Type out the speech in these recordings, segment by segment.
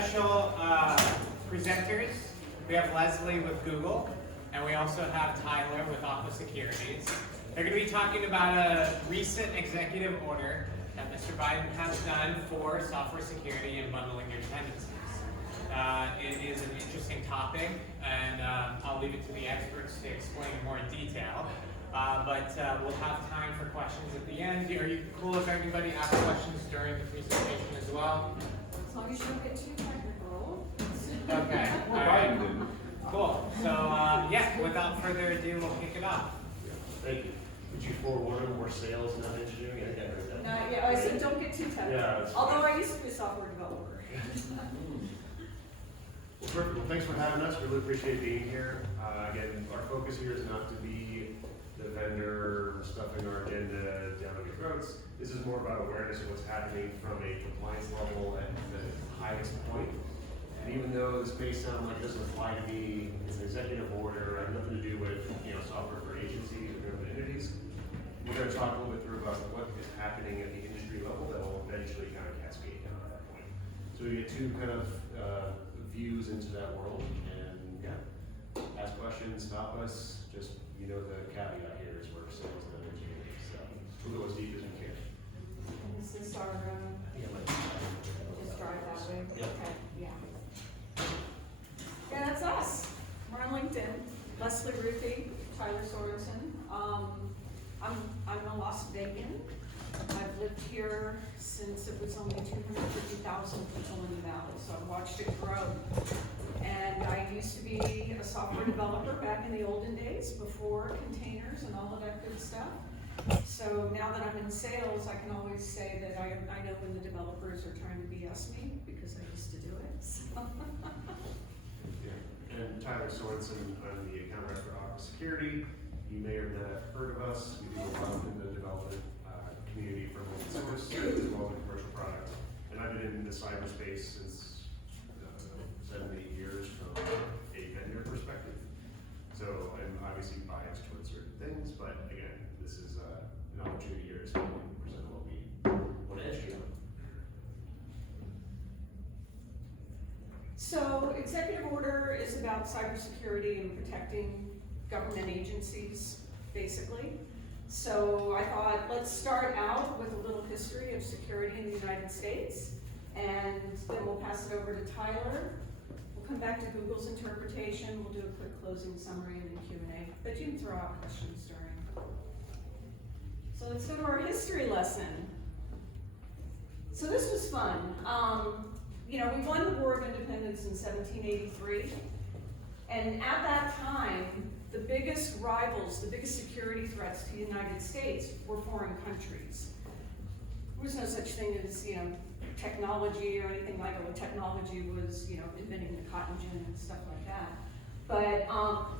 special presenters. We have Leslie with Google, and we also have Tyler with Aqua Security. They're going to be talking about a recent executive order that Mr. Biden has done for software security and bundling your dependencies. It is an interesting topic, and I'll leave it to the experts to explain more in detail. But we'll have time for questions at the end. Are you cool if everybody asks questions during the presentation as well? As long as you don't get too technical. Okay, all right. Cool. So, yeah, without further ado, we'll kick it off. Thank you. Would you forewarn more sales, not engineering? I think I heard that. Yeah, I said don't get too technical. Yeah, although I used to be a software developer. Well, perfect. Well, thanks for having us. Really appreciate being here. Again, our focus here is not to be the vendor stuffing our agenda down your throats. This is more about awareness of what's happening from a compliance level at the highest point. And even though this may sound like it doesn't apply to me, it's an executive order, I have nothing to do with software for agencies or government entities. We're going to talk a little bit through about what is happening at the industry level that will eventually kind of cascade down to that point. So we get two kind of views into that world, and yeah, ask questions, stop us. Just the caveat here is we're sales and engineering, so we'll go as deep as we can. And this is our just drive that way. Yep. Okay, yeah. Yeah, that's us. We're on LinkedIn. Leslie Ruthe, Tyler Sorensen. I'm a Las Vegan. I've lived here since it was only 250,000 people in the valley, so I've watched it grow. And I used to be a software developer back in the olden days, before containers and all of that good stuff. So now that I'm in sales, I can always say that I know when the developers are trying to BS me, because I used to do it. So. Yeah. And Tyler Sorensen, I'm the account rep for Aqua Security. You may or may not have heard of us. We do a lot in the development community for open source as well as commercial products. And I've been in the cyberspace since 7 to 8 years from a vendor perspective. So I'm obviously biased towards certain things, but again, this is an opportunity here to present what we want to educate on. So, executive order is about cybersecurity and protecting government agencies, basically. So I thought, let's start out with a little history of security in the United States, and then we'll pass it over to Tyler. We'll come back to Google's interpretation. We'll do a quick closing summary and then Q&A, but you can throw out questions during. So let's go to our history lesson. So this was fun. We won the War of Independence in 1783, and at that time, the biggest rivals, the biggest security threats to the United States were foreign countries. There was no such thing as, technology or anything like it. Well, technology was, inventing the cotton gin and stuff like that. But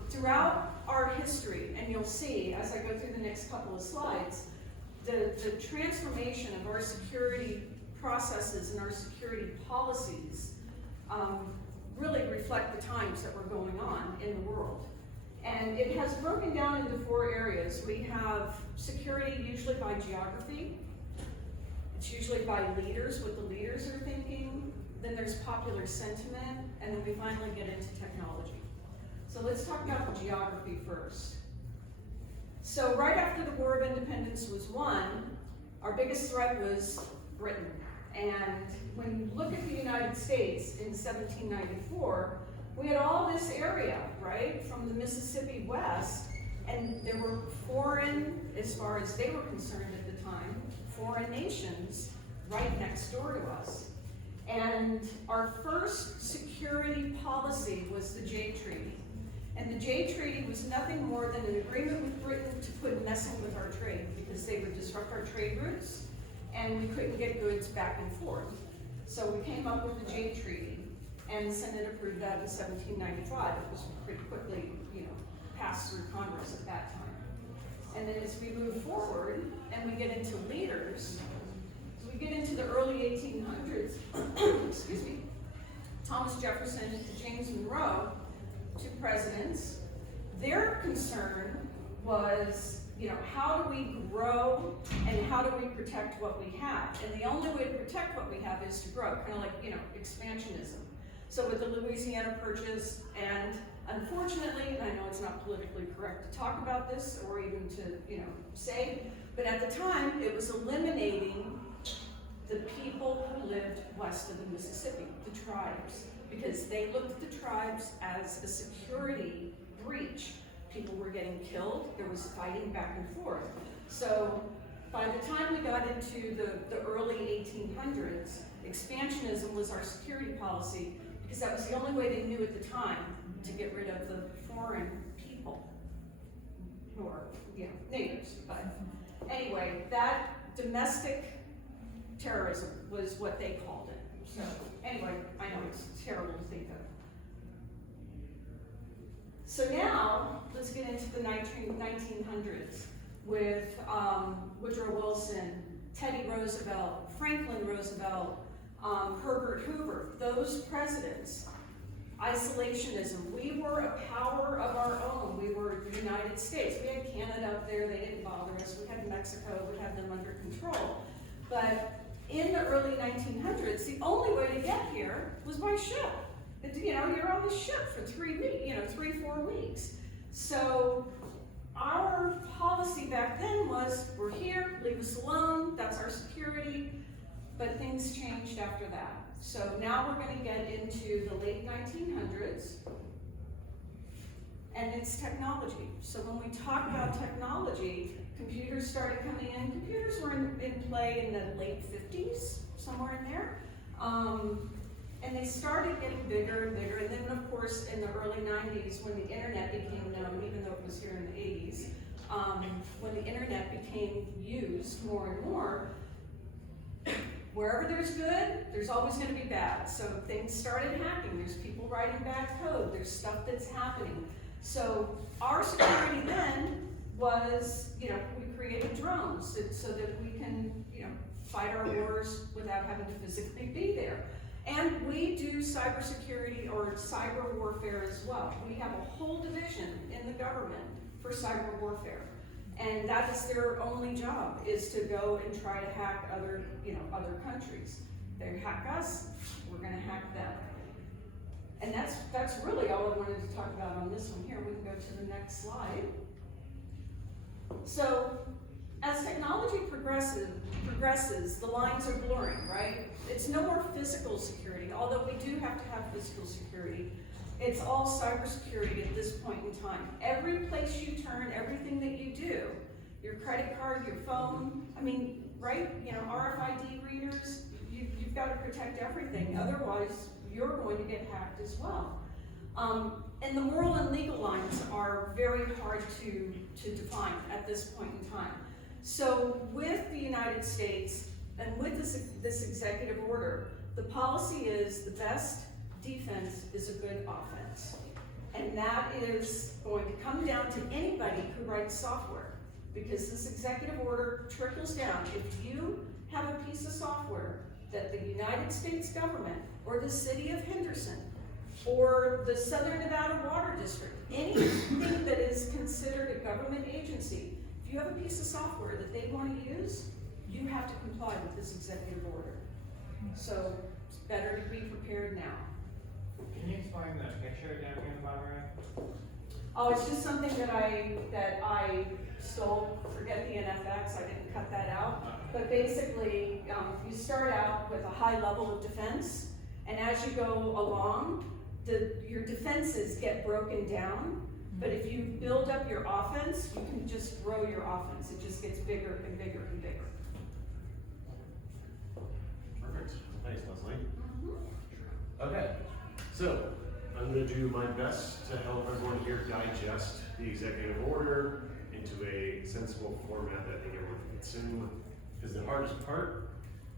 throughout our history, and you'll see as I go through the next couple of slides, the transformation of our security processes and our security policies really reflect the times that were going on in the world. And it has broken down into 4 areas. We have security usually by geography. It's usually by leaders, what the leaders are thinking. Then there's popular sentiment, and then we finally get into technology. So let's talk about the geography first. So right after the War of Independence was won, our biggest threat was Britain. And when you look at the United States in 1794, we had all this area, right, from the Mississippi west, and there were foreign, as far as they were concerned at the time, foreign nations right next door to us. And our first security policy was the Jay Treaty. And the Jay Treaty was nothing more than an agreement with Britain to quit messing with our trade, because they would disrupt our trade routes, and we couldn't get goods back and forth. So we came up with the Jay Treaty. And the Senate approved that in 1795. It was pretty quickly, passed through Congress at that time. And then as we move forward and we get into leaders, as we get into the early 1800s, excuse me, Thomas Jefferson and James Monroe, 2 presidents, their concern was how do we grow and how do we protect what we have? And the only way to protect what we have is to grow, kind of like, expansionism. So with the Louisiana Purchase, and unfortunately, and I know it's not politically correct to talk about this or even to, say, but at the time, it was eliminating the people who lived west of the Mississippi, the tribes, because they looked at the tribes as a security breach. People were getting killed, there was fighting back and forth. So by the time we got into the early 1800s, expansionism was our security policy because that was the only way they knew at the time to get rid of the foreign people who are, natives. But anyway, that domestic terrorism was what they called it. So anyway, I know it's terrible to think of. So now, let's get into the 1900s with Woodrow Wilson, Teddy Roosevelt, Franklin Roosevelt, Herbert Hoover, those presidents. Isolationism, we were a power of our own. We were the United States. We had Canada up there, they didn't bother us. We had Mexico, we had them under control. But in the early 1900s, the only way to get here was by ship. You're on the ship for 3-4 weeks. So our policy back then was, we're here, leave us alone, that's our security, but things changed after that. So now we're gonna get into the late 1900s, and it's technology. So when we talk about technology, computers started coming in. Computers were in play in the late 50s, somewhere in there. And they started getting bigger and bigger, and then of course in the early 90s when the internet became known, even though it was here in the 80s, when the internet became used more and more, wherever there's good, there's always going to be bad. So things started hacking, there's people writing bad code, there's stuff that's happening. So our security then was, we created drones so that we can, fight our wars without having to physically be there. And we do cybersecurity or cyber warfare as well. We have a whole division in the government for cyber warfare. And that is their only job, is to go and try to hack other countries. They hack us, we're gonna hack them. And that's really all I wanted to talk about on this one here. We can go to the next slide. So, as technology progresses, the lines are blurring, right? It's no more physical security, although we do have to have physical security. It's all cybersecurity at this point in time. Every place you turn, everything that you do, your credit card, your phone, right? RFID readers, you've got to protect everything. Otherwise, you're going to get hacked as well. And the moral and legal lines are very hard to define at this point in time. So with the United States and with this executive order, the policy is the best defense is a good offense. And that is going to come down to anybody who writes software, because this executive order trickles down. If you have a piece of software that the United States government or the city of Henderson or the Southern Nevada Water District, anything that is considered a government agency, if you have a piece of software that they want to use, you have to comply with this executive order. So it's better to be prepared now. Can you explain the picture down here in the bottom right? Oh, it's just something that I stole. Forget the NFX, I didn't cut that out. But basically, you start out with a high level of defense, and as you go along, your defenses get broken down. But if you build up your offense, you can just grow your offense. It just gets bigger and bigger and bigger. Perfect. Thanks, Leslie. Okay, so I'm going to do my best to help everyone here digest the executive order into a sensible format that I think everyone can consume. Because the hardest part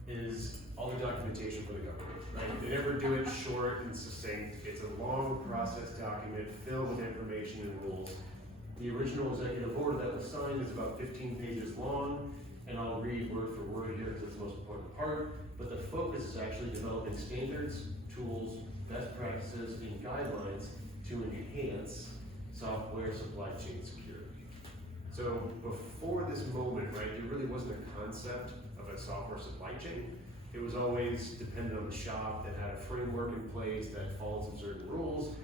is all the documentation for the government. Right? They never do it short and succinct. It's a long process document filled with information and rules. The original executive order that was signed is about 15 pages long, and I'll read word for word here because it's the most important part. But the focus is actually developing standards, tools, best practices, and guidelines to enhance software supply chain security. So So before this moment, right, there really wasn't a concept of a software supply chain. It was always dependent on the shop that had a framework in place that followed some certain rules.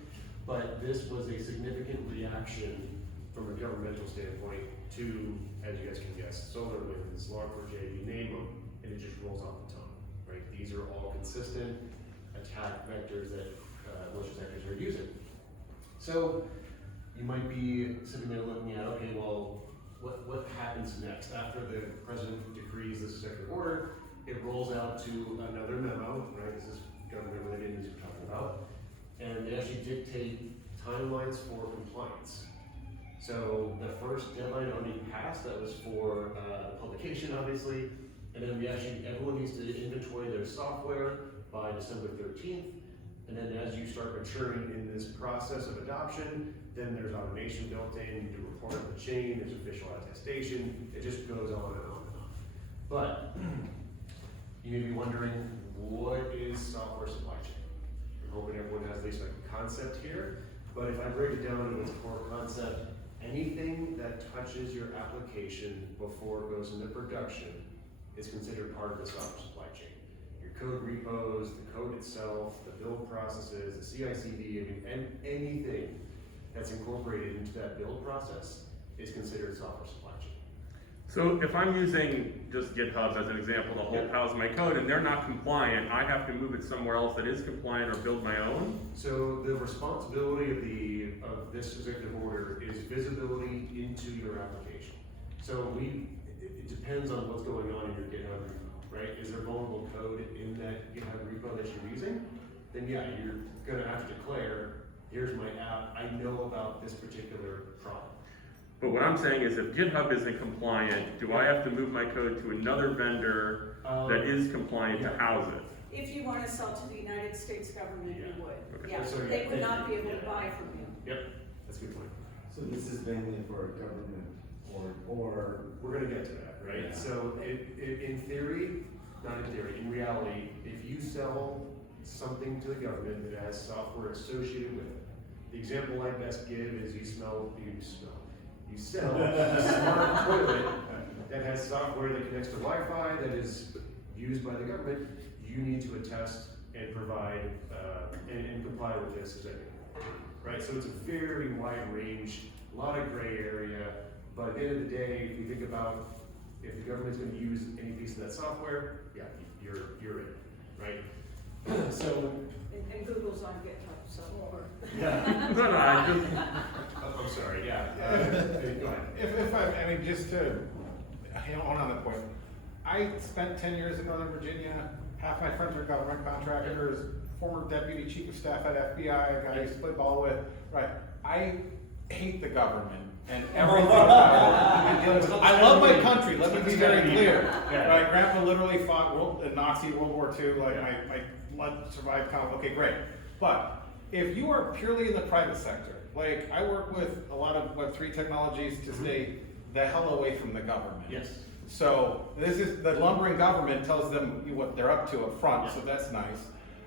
But this was a significant reaction from a governmental standpoint to, as you guys can guess, solar winds, Log4j, you name them, and it just rolls off the tongue, right? These are all consistent attack vectors that malicious actors are using. So you might be sitting there looking at, okay, well, what happens next? After the president decrees this executive order, it rolls out to another memo, right? This is government related news we're talking about. And they actually dictate timelines for compliance. So the first deadline already passed, that was for publication, obviously. And then everyone needs to inventory their software by December 13th. And then as you start maturing in this process of adoption, then there's automation built in, you do report on the chain, there's official attestation, it just goes on and on and on. But you may be wondering, what is software supply chain? I'm hoping everyone has at least a concept here, but if I break it down into its core concept, anything that touches your application before it goes into production is considered part of the software supply chain. Your code repos, the code itself, the build processes, the CI/CD, and anything that's incorporated into that build process is considered software supply chain. So if I'm using just GitHub as an example to hold house my code and they're not compliant, I have to move it somewhere else that is compliant or build my own? So the responsibility of this executive order is visibility into your application. So it depends on what's going on in your GitHub repo, right? Is there vulnerable code in that GitHub repo that you're using? Then yeah, you're gonna have to declare, here's my app, I know about this particular problem. But what I'm saying is if GitHub isn't compliant, do I have to move my code to another vendor that is compliant to house it? If you want to sell to the United States government, you would. Okay. Yeah, So, they would not be able to yeah. buy from you. Yep, that's a good point. So this is mainly for government or We're gonna get to that, right? Yeah. So in theory, not in theory, in reality, if you sell something to the government that has software associated with it, the example I best give is you sell a smart toilet that has software that connects to Wi-Fi that is used by the government, you need to attest and provide and comply with this executive order, right? So it's a very wide range, a lot of gray area, but at the end of the day, if we think about if the government's going to use any piece of that software, yeah, you're in, right? So And Google's on GitHub, so. yeah. No, I just, I'm sorry. Yeah. Go ahead. If I mean, just to on another point, I spent 10 years in Northern Virginia. Half my friends are government contractors. Former deputy chief of staff at FBI, guy I split ball with. Right. I hate the government and everything about it. I love my country. Let me be very clear. Yeah. Right. Grandpa literally fought in Nazi World War II. Like my blood survived. Okay, great. But if you are purely in the private sector, like I work with a lot of Web3 technologies to stay the hell away from the government. Yes. So this is the lumbering government tells them what they're up to up front, so that's nice.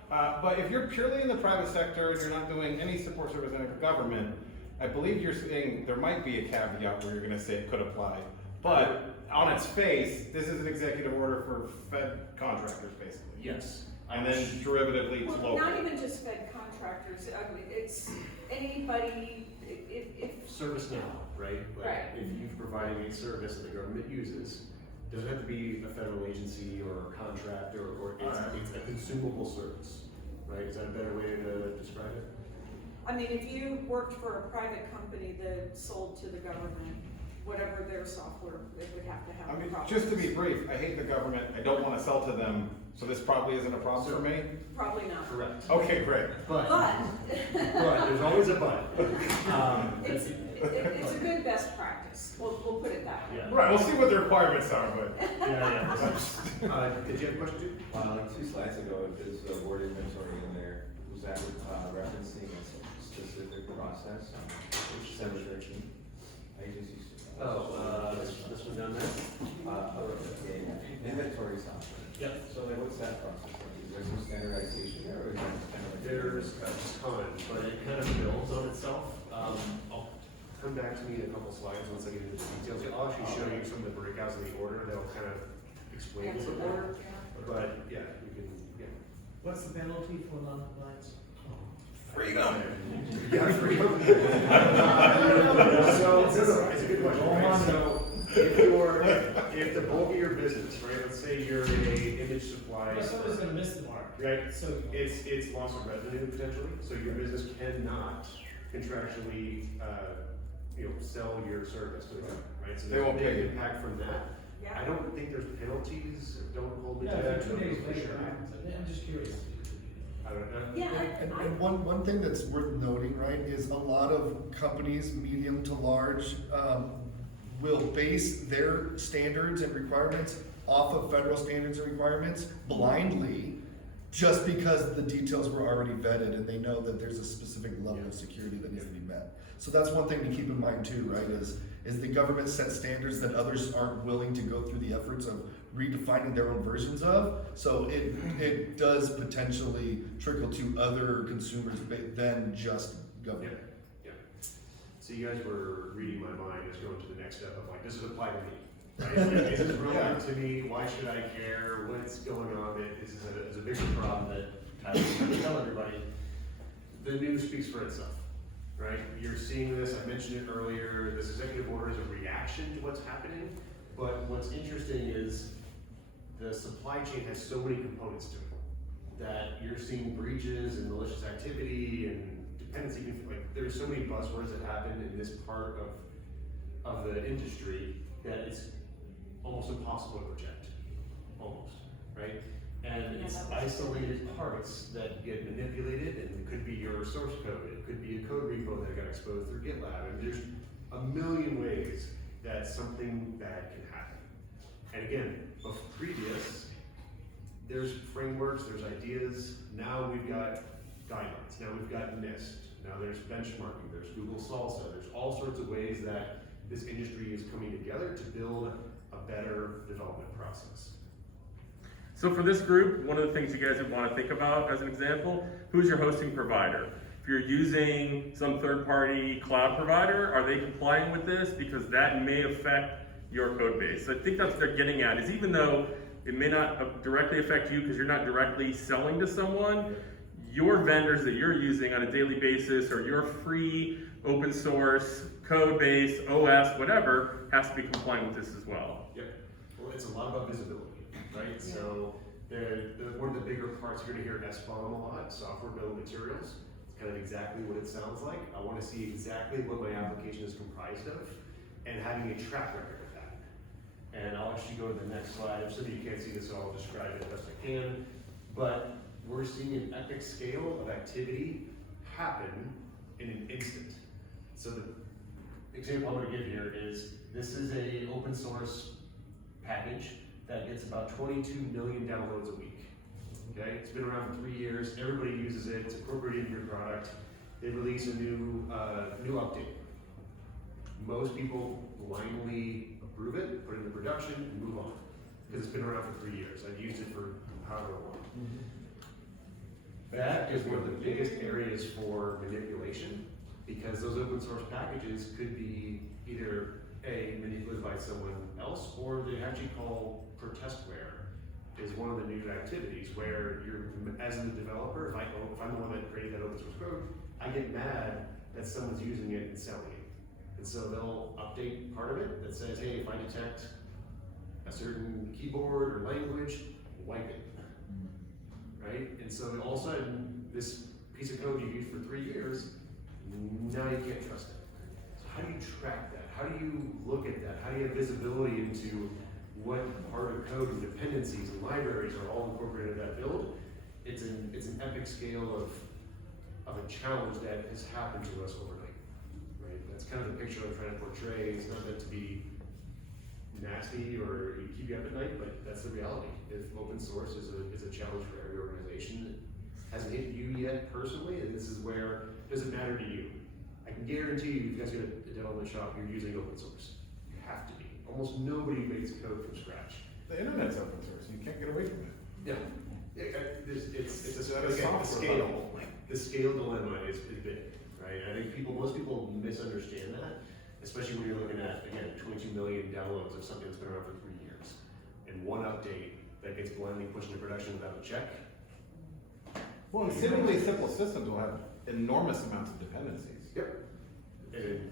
But if you're purely in the private sector and you're not doing any support service in the government, I believe you're saying there might be a caveat where you're going to say it could apply. But on its face, this is an executive order for Fed contractors, basically. Yes. And then derivatively to Well, local. not even just Fed contractors, I mean, it's anybody, if, ServiceNow, right? Like, Right. if you've provided a service that the government uses, doesn't have to be a federal agency or a contractor, or it's a consumable service, right? Is that a better way to describe it? I mean, if you worked for a private company that sold to the government, whatever their software, it would have to have. I mean, problems. just to be brief, I hate the government. I don't want to sell to them, so this probably isn't a problem for me. Probably not. Correct. Okay, great. But But, there's always a but. it's a good best practice, we'll put it that way. Yeah. Right, we'll see what the requirements are, but. Yeah. Did you have a question too? like 2 slides ago, there's a word inventory in there. Was that referencing a specific process? Which 713 agencies? This one down there? Inventory software. Yep. So like, what's that process like? Is there some standardization there, or is that There's a ton, but it kind of builds on itself. come back to me in a couple slides once I get into the details. I'll actually show you some of the breakouts of the order that'll kind of explain a little bit more. But yeah, we can, yeah. What's the penalty for non-compliance? Freedom. Yeah, freedom. So, it's a good question, right? So, if the bulk of your business, right, let's say you're a image supply. Well, somebody's gonna miss the mark. Right, So, it's loss of revenue potentially, so your business cannot contractually, sell your service to the government, right? So They there's a won't pay big you. impact from that. I Yeah. don't think there's penalties, don't hold me to yeah, that. if 2 days for later, sure. I'm just curious. I don't know. Yeah, And one thing that's worth noting, right, is a lot of companies, medium to large, will base their standards and requirements off of federal standards and requirements blindly, just because the details were already vetted and they know that there's a specific level of security that needs to be met. So that's one thing to keep in mind too, right, is the government set standards that others aren't willing to go through the efforts of redefining their own versions of. So it does potentially trickle to other consumers than just Yeah, government. yeah. So you guys were reading my mind, just going to the next step of like, this is apply to me, right? Is this relevant to me? Why should I care? What's going on? This is a bigger problem that Tyler's trying to tell everybody. The news speaks for itself, right? You're seeing this, I mentioned it earlier, this executive order is a reaction to what's happening, but what's interesting is the supply chain has so many components to it that you're seeing breaches and malicious activity and dependency, like there's so many buzzwords that happen in this part of the industry that it's almost impossible to project, almost, right? And it's isolated parts that get manipulated, and it could be your source code, it could be a code repo that got exposed through GitLab, and there's a million ways that something bad can happen. And again, previous, there's frameworks, there's ideas, now we've got guidelines, now we've got NIST, now there's benchmarking, there's Google Salsa, there's all sorts of ways that this industry is coming together to build a better development process. So for this group, one of the things you guys would want to think about as an example, who's your hosting provider? If you're using some third-party cloud provider, are they complying with this? Because that may affect your code base. So I think that's what they're getting at, is even though it may not directly affect you because you're not directly selling to someone, your vendors that you're using on a daily basis or your free open source code base, OS, whatever, has to be compliant with this as well. Yep. Well, it's a lot about visibility, right? Yeah. So one of the bigger parts, you're gonna hear SBOM a lot, software bill of materials. It's kind of exactly what it sounds like. I wanna see exactly what my application is comprised of and having a track record of that. And I'll actually go to the next slide. I'm sorry you can't see this, so I'll describe it as best I can. But we're seeing an epic scale of activity happen in an instant. So the example I'm gonna give here is, this is a open source package that gets about 22 million downloads a week. Okay, it's been around for 3 years, everybody uses it, it's incorporated into your product. They release a new update. Most people blindly approve it, put it into production, and move on. Because it's been around for 3 years. I've used it for however long. That is one of the biggest areas for manipulation, because those open source packages could be either manipulated by someone else, or they actually call protestware is one of the new activities where you're, as a developer, if I'm the one that created that open source code, I get mad that someone's using it and selling it. And so they'll update part of it that says, hey, if I detect a certain keyboard or language, wipe it, right? And so all of a sudden, this piece of code you used for 3 years, now you can't trust it. So how do you track that? How do you look at that? How do you have visibility into what part of code and dependencies and libraries are all incorporated in that build? It's an epic scale of a challenge that has happened to us overnight, right? That's kind of the picture I'm trying to portray. It's not meant to be nasty or keep you up at night, but that's the reality. If open source is a challenge for every organization, it hasn't hit you yet personally, and this is where it doesn't matter to you. I can guarantee you, if you guys get a development shop, you're using open source. You have to be. Almost nobody makes code from scratch. The internet's open source, you can't get away from it. Yeah. It's a That is again, software. the scale dilemma is big. right? I think most people misunderstand that, especially when you're looking at, again, 22 million downloads of something that's been around for 3 years. And one update that gets blindly pushed into production without a check. Well, and seemingly simple systems will have enormous amounts of dependencies. Yep. And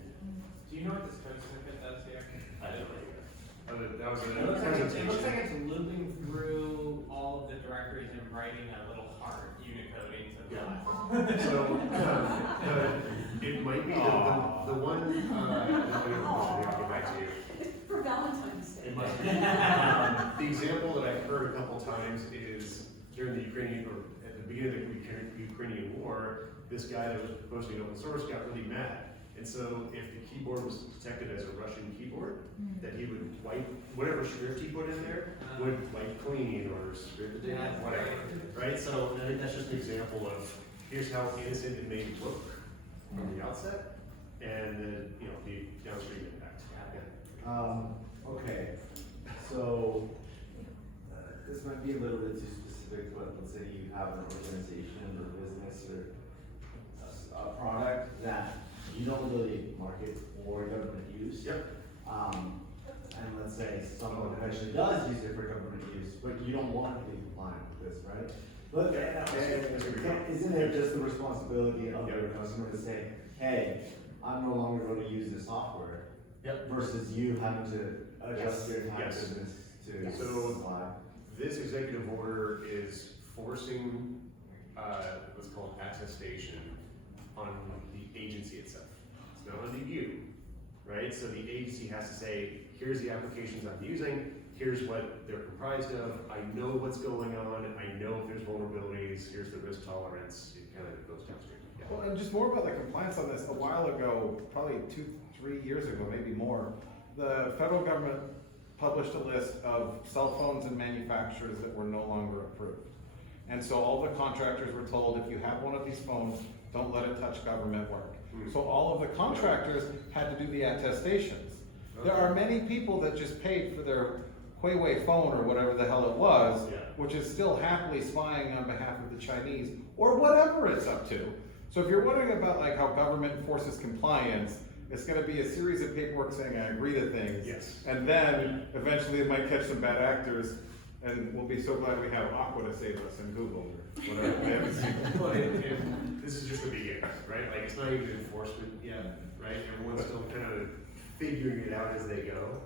Do you know what this code snippet does here? I don't know. That was It a looks presentation. like it's looping through all of the directories and writing a little heart unicoding to the Yeah. left. So, it might be the one, I'll get back to you. For Valentine's Day. It must be. The example that I've heard a couple times is during the Ukrainian, or at the beginning of the Ukrainian war, this guy that was posting open source got really mad. And so if the keyboard was detected as a Russian keyboard, that he would wipe, whatever script he put in there, would wipe clean or script it down, whatever, right? So I think that's just an example of, here's how innocent it may look from the outset, and then, the downstream impact. Yeah. Okay, so this might be a little bit too specific, but let's say you have an organization or business or a product that you don't really market for government use. Yep. And let's say someone actually does use it for government use, but you don't want to be compliant with this, right? But isn't it just the responsibility of your customer to say, hey, I'm no longer going to use this software? Yep. Versus you having to adjust your entire Yes. business to So- comply. This executive order is forcing, what's called attestation on the agency itself. It's not on you, right? So the agency has to say, here's the applications I'm using, here's what they're comprised of, I know what's going on, I know if there's vulnerabilities, here's the risk tolerance, it kind of goes downstream. Yeah. Well, and just more about the compliance on this, a while ago, probably 2-3 years ago, maybe more, the federal government published a list of cell phones and manufacturers that were no longer approved. And so all the contractors were told, if you have one of these phones, don't let it touch government work. So all of the contractors had to do the attestations. There are many people that just paid for their Huawei phone or whatever the hell it was, Yeah. which is still happily spying on behalf of the Chinese, or whatever it's up to. So if you're wondering about like how government enforces compliance, it's gonna be a series of paperwork saying I agree to things. Yes. And then eventually it might catch some bad actors, and we'll be so glad we have Aqua to save us and Google or whatever. They haven't seen it. Well, this is just the beginning, right? Like, it's not even enforcement yet, right? Everyone's still kind of figuring it out as they go.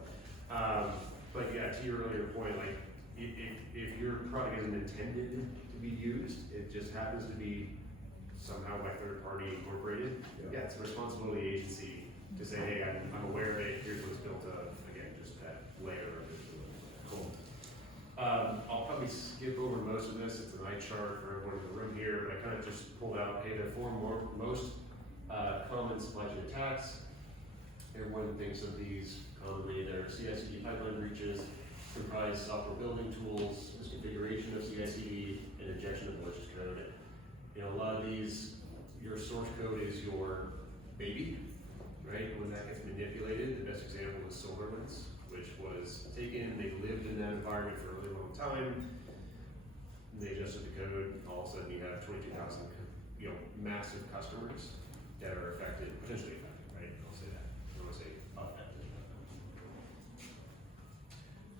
But yeah, to your earlier point, like, if your product isn't intended to be used, it just happens to be somehow by third party incorporated, yeah, it's a responsibility of the agency to say, hey, I'm aware of it, here's what's built up, again, just that layer of it. Cool. I'll probably skip over most of this, it's an eye chart for everyone in the room here, but I kind of just pulled out, hey, the most common supply chain attacks. Everyone thinks of these commonly, they're CI/CD pipeline breaches, comprise software building tools, misconfiguration of CI/CD, and injection of malicious code. You know, a lot of these, your source code is your baby, right? When that gets manipulated, the best example is SolarWinds, which was taken, they lived in that environment for a really long time. They adjusted the code, all of a sudden you have 22,000, massive customers that are affected, potentially affected, right? I'll say that. I don't want to say affected.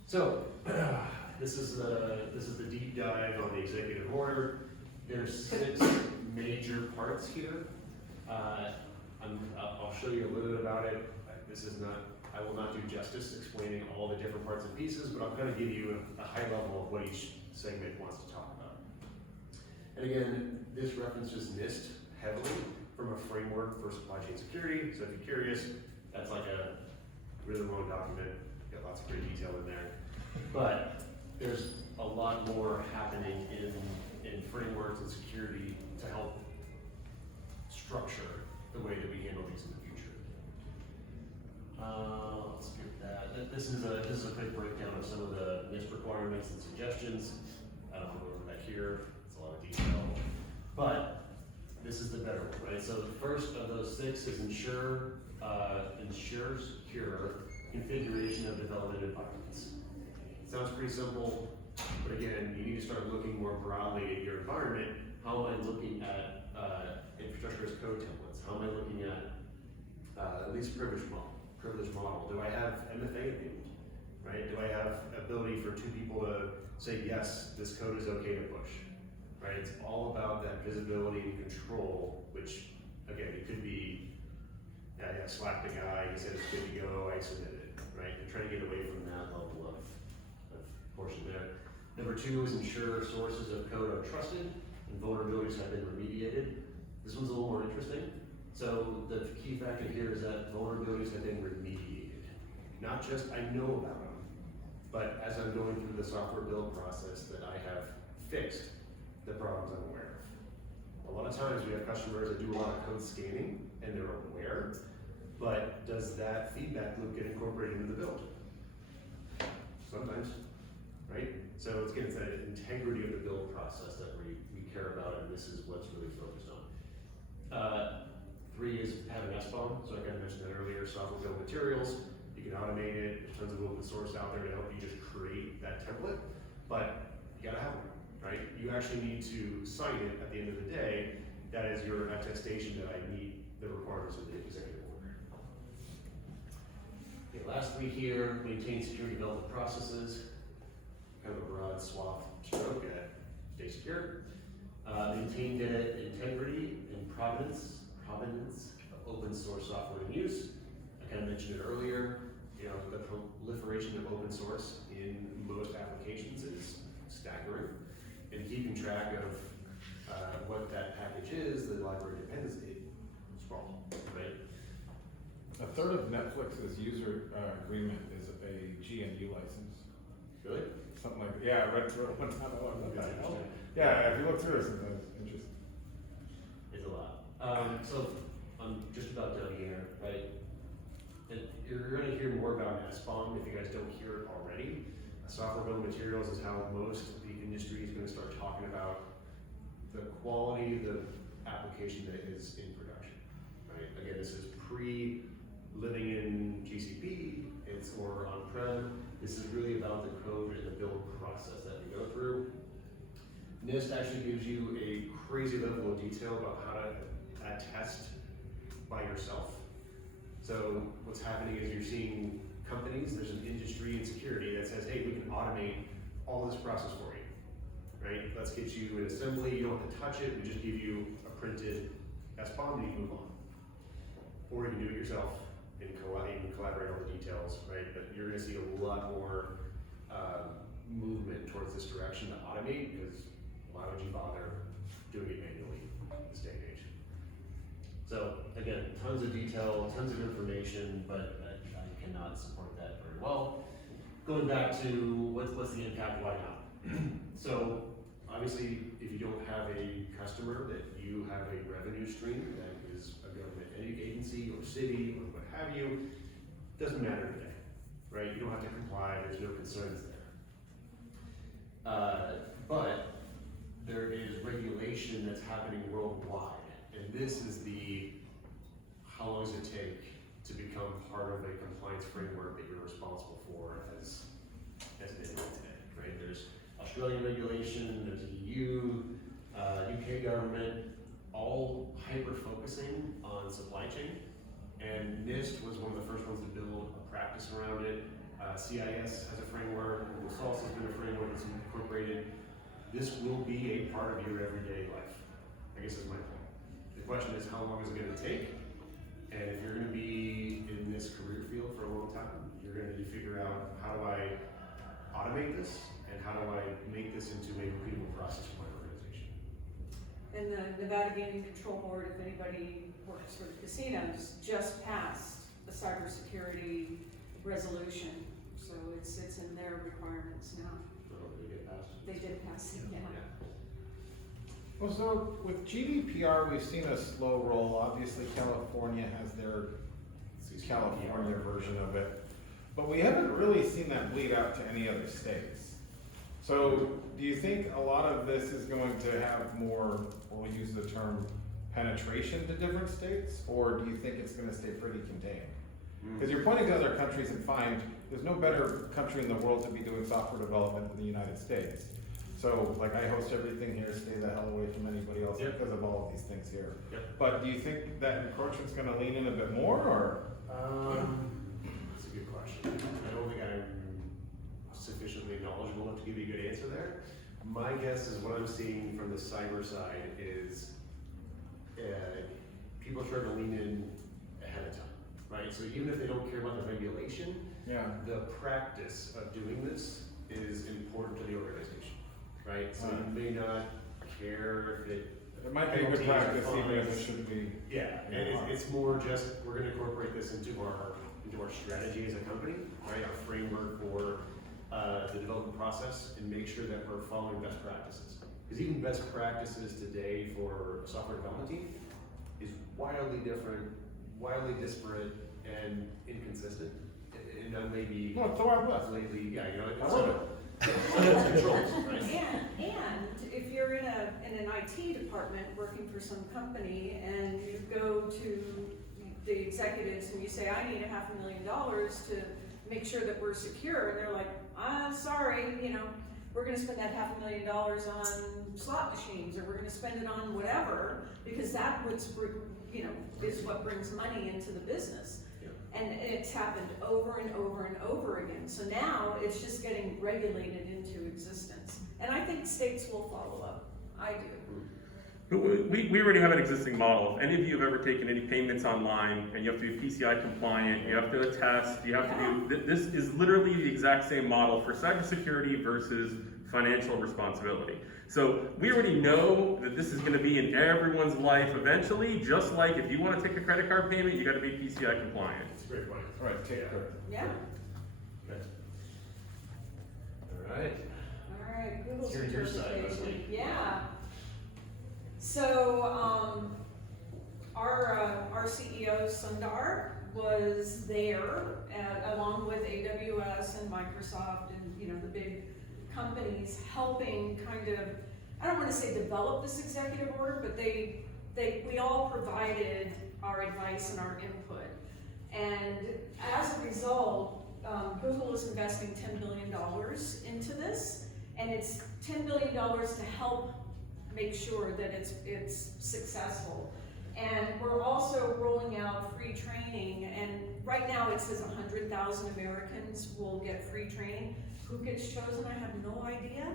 So, this is the deep dive on the executive order. There's 6 major parts here. I'll show you a little bit about it. I will not do justice explaining all the different parts and pieces, but I'll kind of give you a high level of what each segment wants to talk about. And again, this references NIST heavily from a framework for supply chain security. So if you're curious, that's like a really long document, got lots of great detail in there. But there's a lot more happening in frameworks and security to help structure the way that we handle these in the future. Let's skip that. This is a quick breakdown of some of the NIST requirements and suggestions. I don't want to go over that here. It's a lot of detail. But this is the better one, right? So the first of those 6 is ensure secure configuration of development environments. Sounds pretty simple, but again, you need to start looking more broadly at your environment. How am I looking at infrastructure as code templates? How am I looking at least privilege model? Do I have MFA enabled, right? Do I have ability for two people to say, yes, this code is okay to push, right? It's all about that visibility and control, which, again, it could be, I slapped a guy, he said it's good to go, I submitted it, right? And trying to get away from that level of portion there. Number 2 is ensure sources of code are trusted and vulnerabilities have been remediated. This one's a little more interesting. So the key factor here is that vulnerabilities have been remediated. Not just I know about them, but as I'm going through the software build process that I have fixed the problems I'm aware of. A lot of times we have customers that do a lot of code scanning and they're aware, but does that feedback loop get incorporated into the build? Sometimes, right? So it's that integrity of the build process that we care about, and this is what's really focused on. 3 is have an SBOM, so I kind of mentioned that earlier, software build materials. You can automate it, there's tons of open source out there to help you just create that template, but you gotta have one, right? You actually need to sign it at the end of the day. That is your attestation that I meet the requirements of the executive order. Okay, lastly here, maintain security development processes. Kind of a broad swath stroke at stay secure. Maintain data integrity and provenance of open source software in use. I kind of mentioned it earlier. You know, the proliferation of open source in most applications is staggering, and keeping track of what that package is, the library dependency, sprawl, right? A third of Netflix's user agreement is a GNU license. Really? Something like that. Yeah, I read through it one time. Oh, what the hell? Yeah, if you look through it, sometimes it's interesting. It's a lot. So I'm just about done here, right? And you're going to hear more about SBOM if you guys don't hear it already. Software build materials is how most of the industry is going to start talking about the quality of the application that is in production, right? Again, this is pre-living in GCP, it's more on-prem. This is really about the code and the build process that we go through. NIST actually gives you a crazy level of detail about how to attest by yourself. So what's happening is you're seeing companies, there's an industry in security that says, hey, we can automate all this process for you, right? Let's get you an assembly, you don't have to touch it, we just give you a printed SBOM and you move on. Or you can do it yourself and collaborate on the details, right? But you're gonna see a lot more movement towards this direction to automate, because why would you bother doing it manually in this day and age? So again, tons of detail, tons of information, but I cannot support that very well. Going back to what's the impact, why not? So obviously, if you don't have a customer that you have a revenue stream that is a government agency or city or what have you, doesn't matter today, right? You don't have to comply, there's no concerns there. But there is regulation that's happening worldwide, and this is the how long does it take to become part of a compliance framework that you're responsible for as an entity today, right? There's Australian regulation, there's EU, UK government, all hyper-focusing on supply chain, and NIST was one of the first ones to build a practice around it. CIS has a framework, SALSA has been a framework that's incorporated. This will be a part of your everyday life, I guess is my point. The question is, how long is it gonna take? And if you're gonna be in this career field for a long time, you're gonna need to figure out, how do I automate this? And how do I make this into a repeatable process for my organization? And the Nevada Gaming Control Board, if anybody works for the casinos, just passed a cybersecurity resolution. So it's in their requirements now. Did they get passed? They did pass it, yeah. Well, so with GDPR, we've seen a slow roll. Obviously, California has their California version of it, but we haven't really seen that bleed out to any other states. So do you think a lot of this is going to have more, we'll use the term, penetration to different states, or do you think it's going to stay pretty contained? Because you're pointing to other countries and find there's no better country in the world to be doing software development than the United States. So like I host everything here, stay the hell away from anybody else Yep. because of all of these things here. Yep. But do you think that encroachment's gonna lean in a bit more or? That's a good question. I don't think I'm sufficiently knowledgeable enough to give you a good answer there. My guess is what I'm seeing from the cyber side is people try to lean in ahead of time, right? So even if they don't care about the regulation, Yeah. the practice of doing this is important to the organization, right? So you may not care if it. It might be a good practice even if it shouldn't be. Yeah, and it's more just, we're gonna incorporate this into our strategy as a company, right? Our framework for the development process and make sure that we're following best practices. Because even best practices today for a software development team is wildly different, wildly disparate, and inconsistent. And that may be Well, it's the Wild West. lately, yeah, you know, I it's love it's controls, right? And if you're in an IT department working for some company and you go to the executives and you say, I need $500,000 to make sure that we're secure, and they're like, sorry, we're gonna spend that $500,000 on slot machines, or we're gonna spend it on whatever, because that is what brings money into the business. And it's happened over and over and over again. So now it's just getting regulated into existence. And I think states will follow up. I do. We already have an existing model. If any of you have ever taken any payments online and you have to be PCI compliant, you have to attest, you have to do, this is literally the exact same model for cybersecurity versus financial responsibility. So we already know that this is going to be in everyone's life eventually, just like if you want to take a credit card payment, you got to be PCI compliant. It's a great point. All right, take care. Yeah. Okay. All right. All right, Google Let's hear your side, certification. Leslie. Yeah. So, our CEO Sundar was there along with AWS and Microsoft and the big companies helping kind of, I don't want to say develop this executive order, but we all provided our advice and our input. And as a result, Google is investing $10 billion into this, and it's $10 billion to help make sure that it's successful. And we're also rolling out free training, and right now it says 100,000 Americans will get free training. Who gets chosen, I have no idea,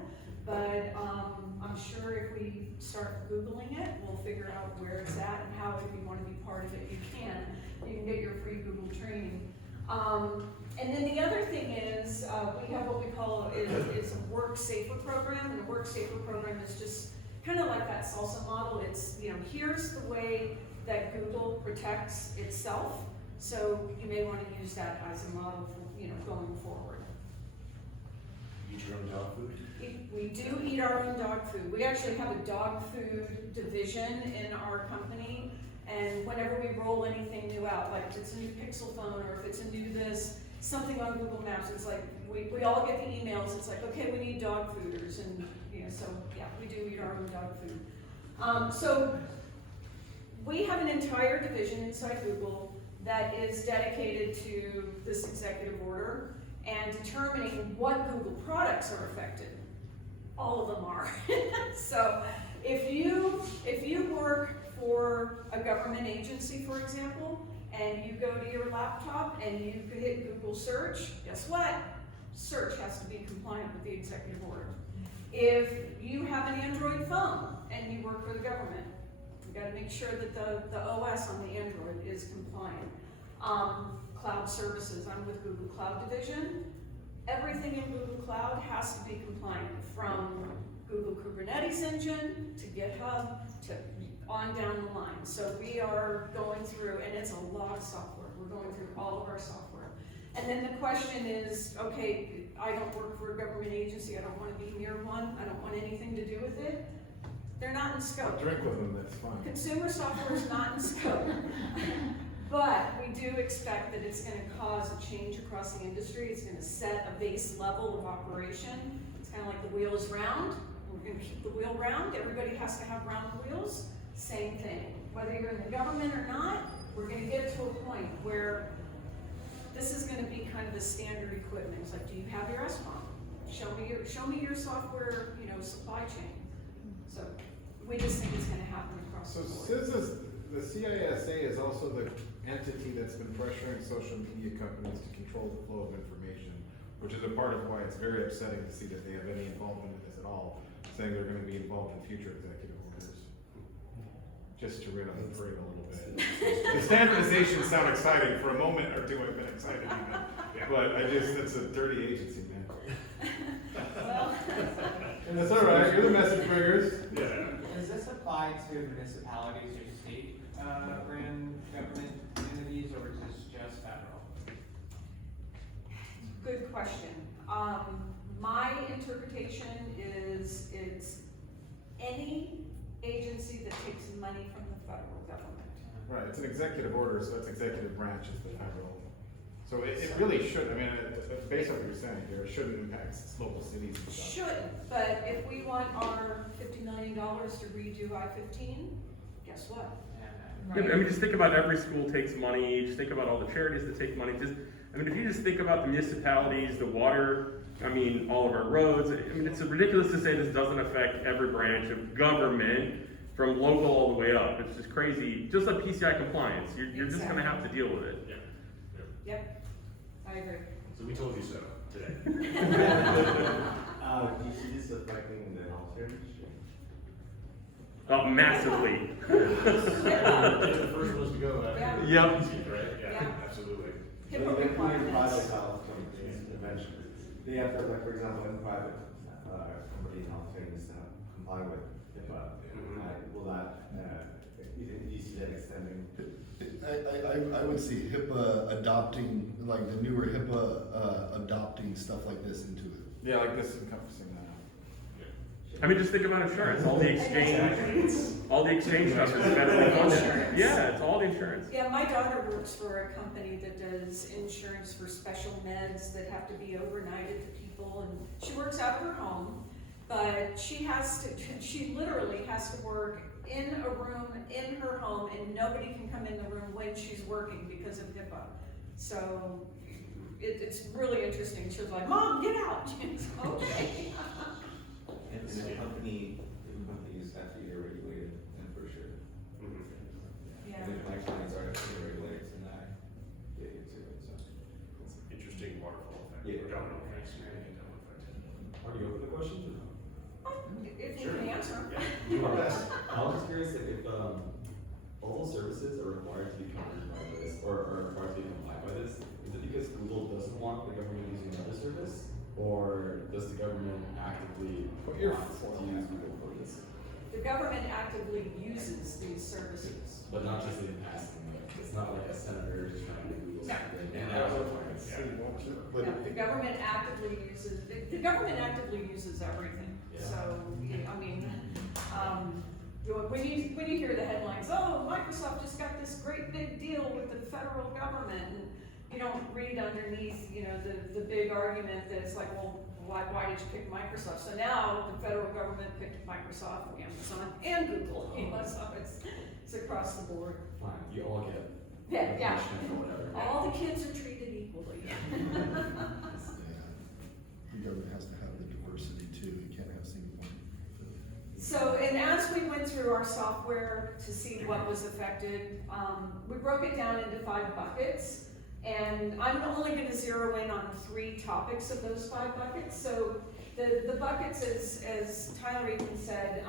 but I'm sure if we start Googling it, we'll figure out where it's at and how, if you want to be part of it, you can get your free Google training. And then the other thing is, we have what we call is a Work Safer program, and a Work Safer program is just kind of like that salsa model. It's, here's the way that Google protects itself, so you may want to use that as a model for, going forward. Eat your own dog food? We do eat our own dog food. We actually have a dog food division in our company, and whenever we roll anything new out, like if it's a new Pixel phone or if it's a new something on Google Maps, it's like we all get the emails. It's like, okay, we need dog fooders, and so yeah, we do eat our own dog food. So we have an entire division inside Google that is dedicated to this executive order and determining what Google products are affected. All of them are. So if you work for a government agency, for example, and you go to your laptop and you hit Google search, guess what? Search has to be compliant with the executive order. If you have an Android phone and you work for the government, you gotta make sure that the OS on the Android is compliant. Cloud services, I'm with Google Cloud Division. Everything in Google Cloud has to be compliant, from Google Kubernetes Engine to GitHub to on down the line. So we are going through, and it's a lot of software. We're going through all of our software. And then the question is, okay, I don't work for a government agency. I don't want to be near one. I don't want anything to do with it. They're not in scope. Drink with them, that's fine. Consumer software is not in scope. But we do expect that it's going to cause a change across the industry. It's going to set a base level of operation. It's kind of like the wheel is round. We're going to keep the wheel round. Everybody has to have round wheels. Same thing. Whether you're in the government or not, we're going to get to a point where this is going to be kind of the standard equipment. It's like, do you have your SBOM? show me your software, you know, supply chain. So we just think it's gonna happen across So the board. CISA, the CISA is also the entity that's been pressuring social media companies to control the flow of information, which is a part of why it's very upsetting to see that they have any involvement in this at all, saying they're gonna be involved in future executive orders. Just to rid on the parade a little bit. The standardization sound exciting, for a moment or two I've been excited even, but it's a dirty agency, man. Well, And that's all right, you're the message bringers. Yeah. Does this apply to municipalities or state ran government entities, or is this just federal? good question. My interpretation is it's any agency that takes money from the federal government. Right, it's an executive order, so it's executive branch is the federal. So it really should, I mean, based on what you're saying here, it shouldn't impact local cities and stuff. Shouldn't, but if we want our $50 million to redo I-15, guess what? Yeah, I mean, just think about every school takes money, just think about all the charities that take money, I mean, if you just think about the municipalities, the water, I mean, all of our roads, I mean, it's ridiculous to say this doesn't affect every branch of government, from local all the way up. It's just crazy, just like PCI compliance, you're just gonna have to deal with it. Yeah. Yep, I agree. So we told you so today. Do you see this affecting the healthcare industry? Massively. The first ones to go Yeah. after. Yep. Right? Yeah, Yeah. absolutely. HIPAA Like, requirements. private health companies eventually, they have to, like, for example, in private, company healthcare needs to comply with HIPAA. Will that, do you see that extending? I would see HIPAA adopting, like the newer HIPAA adopting stuff like this into it. Yeah, like this encompassing that. I mean, just think about insurance, all the exchange stuff is federally funded. Yeah, it's all the insurance. Yeah, my daughter works for a company that does insurance for special meds that have to be overnighted to people, and she works out of her home, but she literally has to work in a room in her home, and nobody can come in the room when she's working because of HIPAA. So it's really interesting. She was like, "Mom, get out!" It's okay. And the companies have to get regulated, and for sure. Yeah. And if my clients are regulated, then I get into it, so. Interesting waterfall effect. Yeah. Or domino effect, excuse me, domino effect. Are you open to questions or no? If you can answer. Do our best. I was just curious if all services are required to be covered by this, or are required to be complied by this. Is it because Google doesn't want the government using another service, or does the government actively What you're want to use Google for this? The government actively uses these services. But not just in passing. Like, it's not like a senator just trying to do Google No. something and that requirements. No, the government actively uses everything. Yeah. So, I mean, when you hear the headlines, oh, Microsoft just got this great big deal with the federal government, and you don't read underneath, you know, the big argument that's like, well, why did you pick Microsoft? So now the federal government picked Microsoft, Amazon, and Google, you know, so it's across the board. Fine, you all get Yeah. recognition or whatever. All the kids are treated equally. Yeah. The government has to have the diversity too, you can't have single one. So, and as we went through our software to see what was affected, we broke it down into 5 buckets. And I'm only going to zero in on 3 topics of those 5 buckets. So the buckets, as Tyler even said,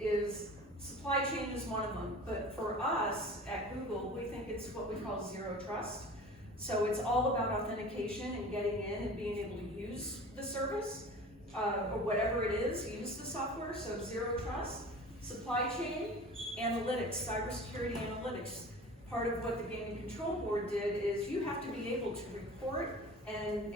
is supply chain is one of them. But for us at Google, we think it's what we call zero trust. So it's all about authentication and getting in and being able to use the service, or whatever it is, use the software, so zero trust. Supply chain, analytics, cybersecurity analytics. Part of what the Gaming Control Board did is you have to be able to report and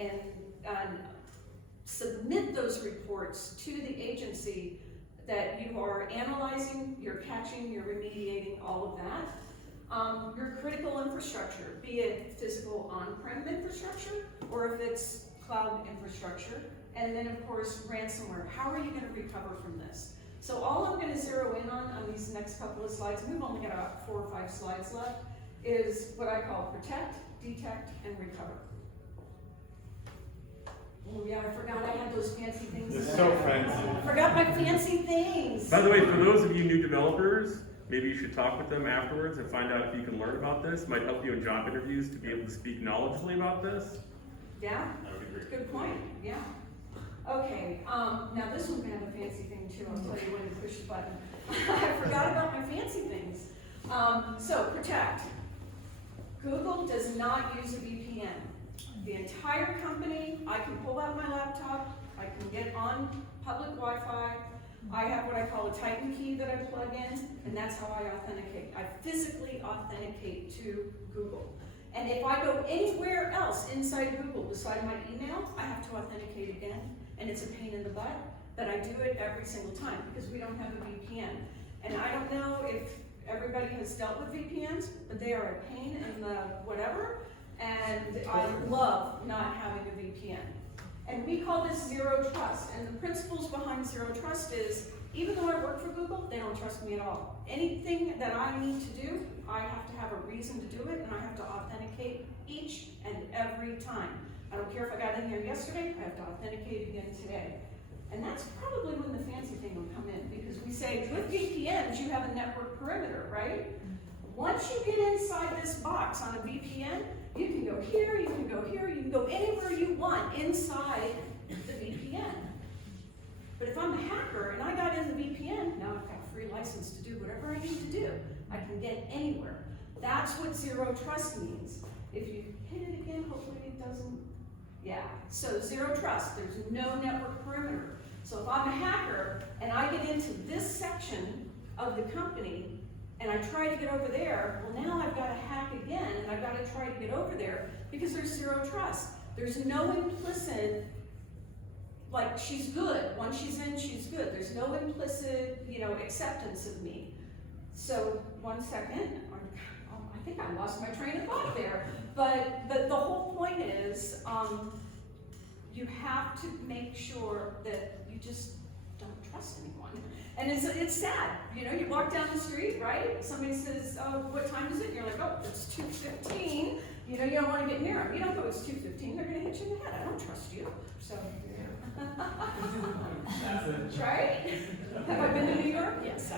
submit those reports to the agency that you are analyzing, you're catching, you're remediating, all of that. Your critical infrastructure, be it physical on-prem infrastructure, or if it's cloud infrastructure, and then of course ransomware. How are you going to recover from this? So all I'm going to zero in on these next couple of slides, and we've only got about 4 or 5 slides left, is what I call protect, detect, and recover. Oh yeah, I forgot I had those fancy things. It's so fancy. Forgot my fancy things. By the way, for those of you new developers, maybe you should talk with them afterwards and find out if you can learn about this. Might help you in job interviews to be able to speak knowledgeably about this. Yeah, That would be great. good point, yeah. Okay, now this one had a fancy thing too, I'll tell you when to push the button. I forgot about my fancy things. So, protect. Google does not use a VPN. The entire company, I can pull out my laptop, I can get on public Wi-Fi. I have what I call a Titan key that I plug in, and that's how I authenticate. I physically authenticate to Google. And if I go anywhere else inside Google beside my email, I have to authenticate again, and it's a pain in the butt, but I do it every single time because we don't have a VPN. And I don't know if everybody has dealt with VPNs, but they are a pain in the whatever, and I love not having a VPN. And we call this zero trust, and the principles behind zero trust is, even though I work for Google, they don't trust me at all. Anything that I need to do, I have to have a reason to do it, and I have to authenticate each and every time. I don't care if I got in here yesterday, I have to authenticate again today. And that's probably when the fancy thing will come in, because we say, with VPNs, you have a network perimeter, right? Once you get inside this box on a VPN, you can go here, you can go here, you can go anywhere you want inside the VPN. But if I'm a hacker and I got in the VPN, now I've got a free license to do whatever I need to do. I can get anywhere. That's what zero trust means. If you hit it again, hopefully it doesn't. Yeah, so zero trust, there's no network perimeter. So if I'm a hacker and I get into this section of the company and I try to get over there, well now I've got to hack again and I've got to try to get over there because there's zero trust. There's no implicit, like she's good, once she's in, she's good. There's no implicit, acceptance of me. So, 1 second, I think I lost my train of thought there. But the whole point is, you have to make sure that you just don't trust anyone. And it's sad, you walk down the street, right? Somebody says, oh, what time is it? And you're like, oh, it's 2:15. You don't want to get near them. You don't go, it's 2:15, they're gonna hit you in the head. I don't trust you. So, right? Have I been to New York? Yes.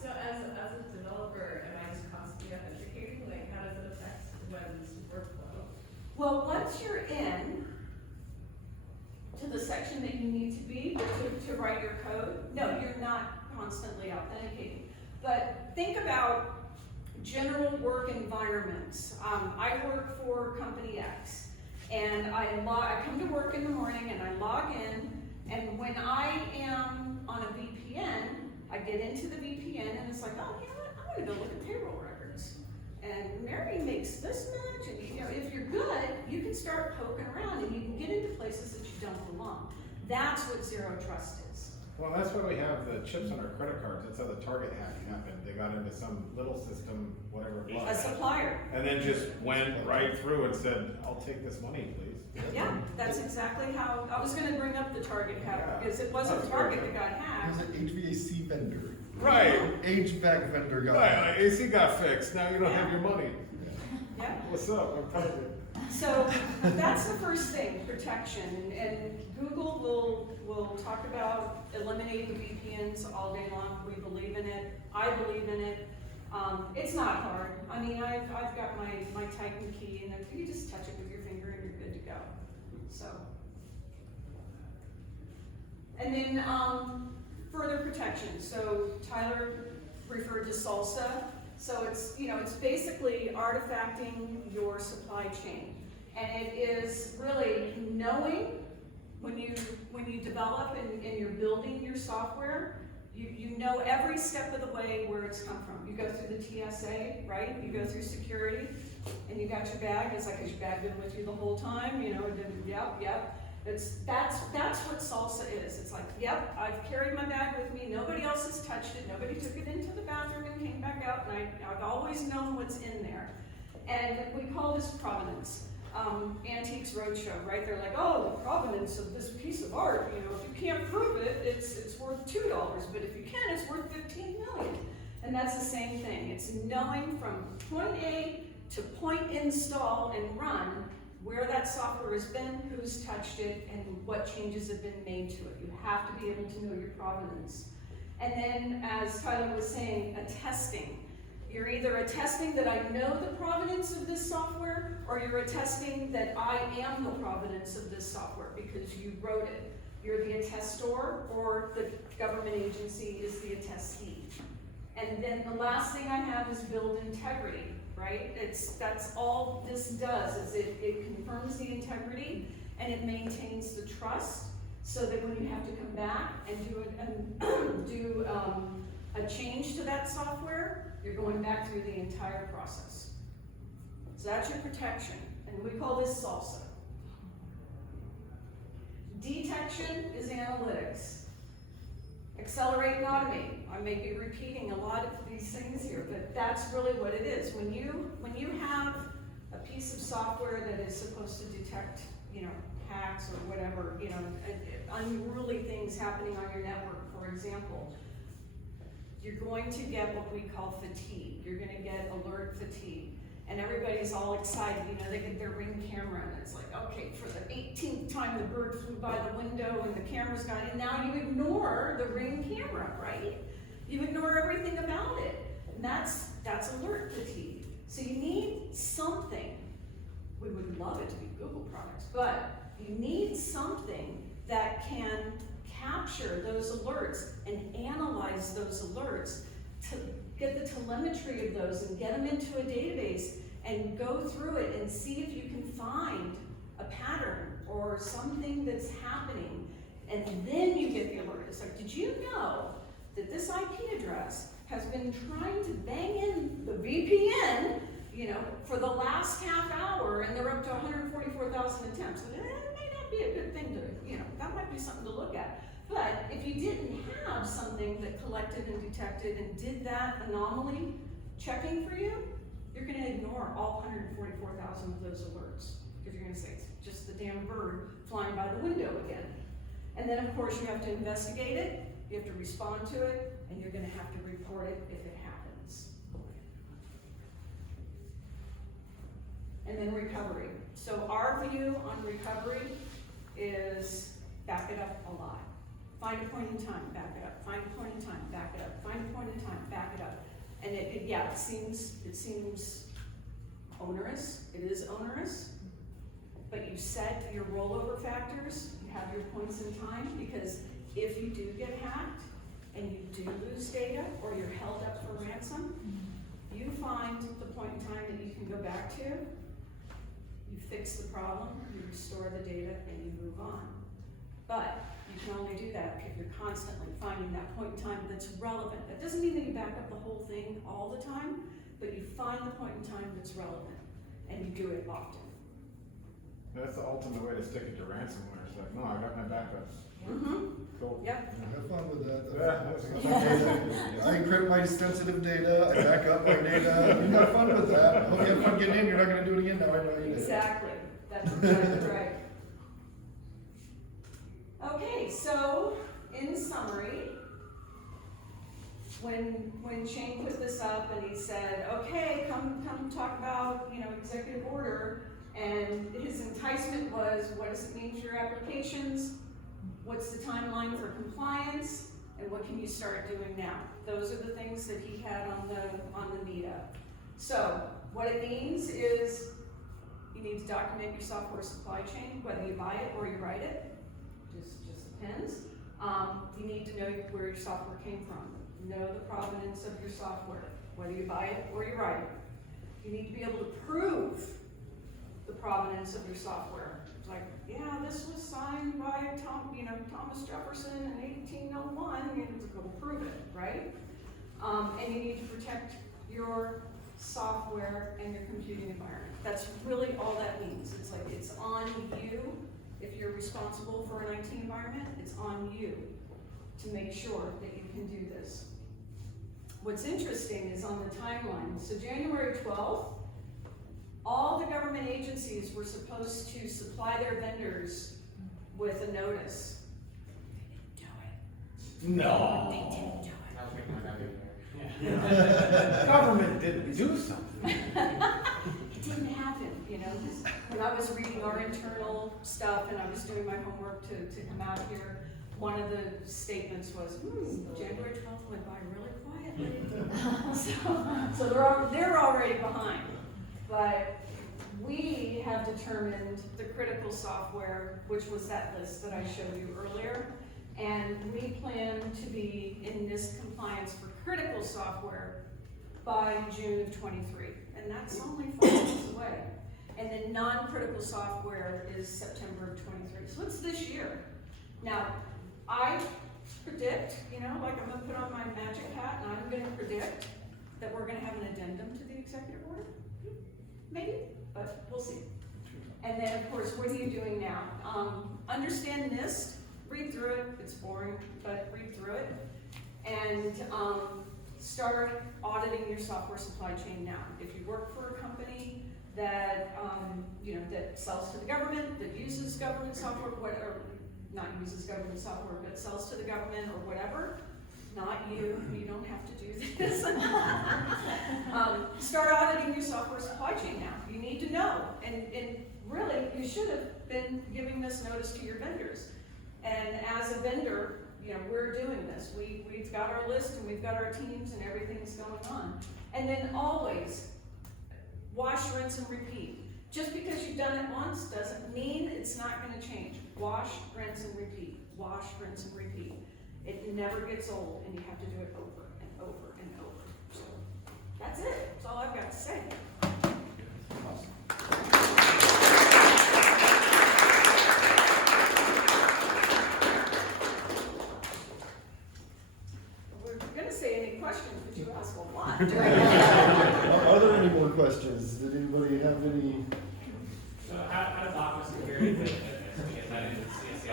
So as a developer, am I just constantly authenticating? Like, how does it affect web's workflow? Well, once you're in to the section that you need to be to write your code, no, you're not constantly authenticating. But think about general work environments. I work for company X, and I come to work in the morning and I log in, and when I am on a VPN, I get into the VPN and it's like, oh, you know what, I'm gonna go look at payroll records. And Mary makes this much, and if you're good, you can start poking around and you can get into places that you don't belong. That's what zero trust is. Well, that's why we have the chips on our credit cards. That's how the Target hacking happened. They got into some little system, whatever it A was. supplier. And then just went right through and said, I'll take this money, please. Yeah, that's exactly how, I was gonna bring up the Target hack, Yeah. because it wasn't That's Target very that got It was hacked. an HVAC vendor. Right. HVAC vendor got Right, like AC got fixed, now you don't have your money. Yeah, What's up? I'm telling you. so that's the first thing, protection, and Google will talk about eliminating VPNs all day long. We believe in it, I believe in it. It's not hard. I mean, I've got my Titan key, and if you just touch it with your finger and you're good to go. So, and then further protection. So Tyler referred to SALSA. So it's it's basically artifacting your supply chain, and it is really knowing when you develop and you're building your software. You know every step of the way where it's come from. You go through the TSA, right? You go through security, and you got your bag. It's like, has your bag been with you the whole time? Yep. That's what SALSA is. It's like, yep, I've carried my bag with me. Nobody else has touched it. Nobody took it into the bathroom and came back out, and I've always known what's in there. And we call this provenance. Antiques Roadshow, right? They're like, oh, the provenance of this piece of art, if you can't prove it, it's worth $2, but if you can, it's worth 15 million. And that's the same thing. It's knowing from point A to point install and run where that software has been, who's touched it, and what changes have been made to it. You have to be able to know your provenance. And then, as Tyler was saying, attesting. You're either attesting that I know the provenance of this software, or you're attesting that I am the provenance of this software because you wrote it. You're the attestor, or the government agency is the attestee. And then the last thing I have is build integrity, right? That's all this does, is it confirms the integrity and it maintains the trust, so that when you have to come back and do a change to that software, you're going back through the entire process. So that's your protection, and we call this salsa. Detection is analytics. Accelerate and automate. I may be repeating a lot of these things here, but that's really what it is. When you have a piece of software that is supposed to detect, hacks or whatever, unruly things happening on your network, for example, you're going to get what we call fatigue. You're going to get alert fatigue. And everybody's all excited, they get their Ring camera and it's like, okay, for the 18th time the bird flew by the window and the camera's gone, and now you ignore the Ring camera, right? You ignore everything about it. And that's alert fatigue. So you need something. We would love it to be Google products, but you need something that can capture those alerts and analyze those alerts to get the telemetry of those and get them into a database and go through it and see if you can find a pattern or something that's happening, and then you get the alert. It's like, did you know that this IP address has been trying to bang in the VPN, for the last half hour, and they're up to 144,000 attempts. And it may not be a good thing to, that might be something to look at. But if you didn't have something that collected and detected and did that anomaly checking for you, you're going to ignore all 144,000 of those alerts, because you're going to say it's just the damn bird flying by the window again. And then of course you have to investigate it, you have to respond to it, and you're going to have to report it if it happens. And then recovery. So our view on recovery is back it up a lot. Find a point in time, back it up. Find a point in time, back it up. Find a point in time, back it up. And it seems onerous. It is onerous. But you set your rollover factors, you have your points in time, because if you do get hacked and you do lose data or you're held up for ransom, you find the point in time that you can go back to, you fix the problem, you restore the data, and you move on. But you can only do that if you're constantly finding that point in time that's relevant. That doesn't mean that you back up the whole thing all the time, but you find the point in time that's relevant, and you do it often. That's the ultimate way to stick it to ransomware. It's like, no, I got my backups. Mm-hmm. Cool. Yep. Have fun with that. Yeah. I encrypt my sensitive data, I back up my data, you have fun with that. Hope you have fun getting in, you're not gonna do it again, now I know you did. Exactly. That's exactly right. Okay, so in summary, when Shane put this up and he said, okay, come talk about, executive order, and his enticement was, what does it mean for your applications? What's the timeline for compliance? And what can you start doing now? Those are the things that he had on the meetup. So what it means is you need to document your software supply chain, whether you buy it or you write it. Just depends. You need to know where your software came from. Know the provenance of your software, whether you buy it or you write it. You need to be able to prove the provenance of your software. It's like, yeah, this was signed by Thomas Jefferson in 1801. You have to go prove it, right? And you need to protect your software and your computing environment. That's really all that means. It's like, it's on you. If you're responsible for an IT environment, it's on you to make sure that you can do this. What's interesting is on the timeline. So January 12th, all the government agencies were supposed to supply their vendors with a notice. They didn't do it. No. They didn't do it. Government didn't do something. It didn't happen. you know, 'cause when I was reading our internal stuff and I was doing my homework to come out here, one of the statements was, January 12th went by really quietly. So they're already behind. But we have determined the critical software, which was that list that I showed you earlier. And we plan to be in NIST compliance for critical software by June of 23. And that's only 5 months away. And then non-critical software is September of 23. So it's this year. Now, I predict, you know, like I'm gonna put on my magic hat and I'm gonna predict that we're gonna have an addendum to the executive order. Maybe, but we'll see. And then, of course, what are you doing now? Understand NIST, read through it, it's boring, but read through it. And start auditing your software supply chain now. If you work for a company that, you know, that sells to the government, that uses government software, or not uses government software, but sells to the government or whatever, not you, you don't have to do this. Start auditing your software supply chain now. You need to know, and really, you should have been giving this notice to your vendors. And as a vendor, you know, we're doing this. We've got our list and we've got our teams and everything's going on. And then always wash, rinse, and repeat. Just because you've done it once doesn't mean it's not going to change. Wash, rinse, and repeat. Wash, rinse, and repeat. It never gets old, and you have to do it over and over and over. So that's it. That's all I've got to say. We're gonna say any questions, but you asked a lot. Are there any more questions? Did anybody have any? So how does Aqua Security fit in this? Because I didn't see a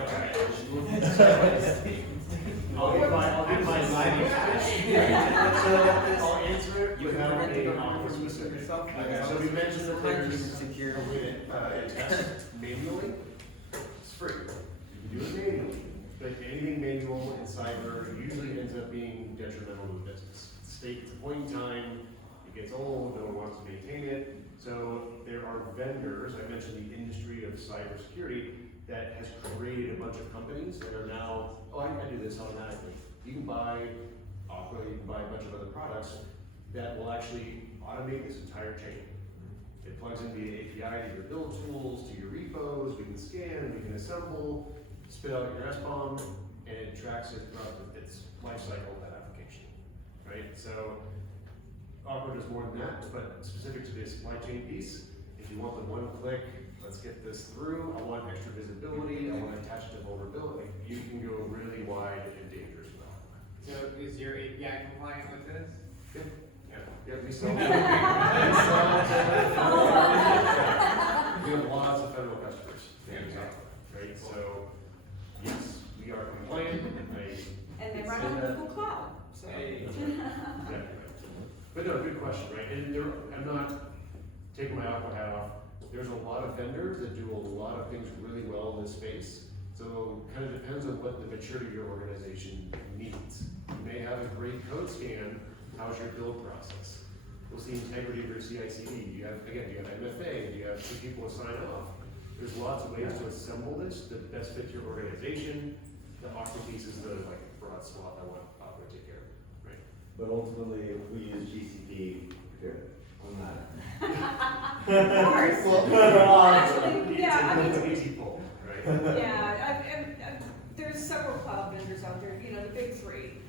I'll give my sliding I'll answer it without being Aqua specific. So we mentioned that there's a way to test manually. It's free. You can do it manually, but anything manual in cyber usually ends up being detrimental to the business. It's a point in time, it gets old, no one wants to maintain it. So there are vendors, I mentioned the industry of cybersecurity, that has created a bunch of companies that are now, I do this automatically. You can buy Aqua, you can buy a bunch of other products that will actually automate this entire chain. It plugs into the API to your build tools, to your repos, we can scan, we can assemble, spit out your SBOM, and it tracks it throughout its life cycle of that application, right? So Aqua does more than that, but specific to the supply chain piece, if you want the one click, let's get this through, I want extra visibility, I want to attach it to vulnerability, you can go really wide and dangerous with Aqua. So is your API compliant with this? Yeah, we sell. We have lots of federal customers. Right, so, yes, we are compliant. And they run on Google Cloud, so. Exactly right. But no, good question, right? And there, I'm not taking my Aqua hat off. There's a lot of vendors that do a lot of things really well in this space. So kind of depends on what the maturity of your organization needs. You may have a great code scan. How's your build process? What's the integrity of your CI/CD? Do you have MFA? Do you have 2 people to sign off? There's lots of ways to assemble this that best fits your organization. The Aqua piece is the broad swath I want Aqua to take care of, right? But ultimately, if we use GCP, we're good. I'm not. Of course. Actually, yeah, It's an easy pull, right? yeah, there's several cloud vendors out there, you know, the big 3.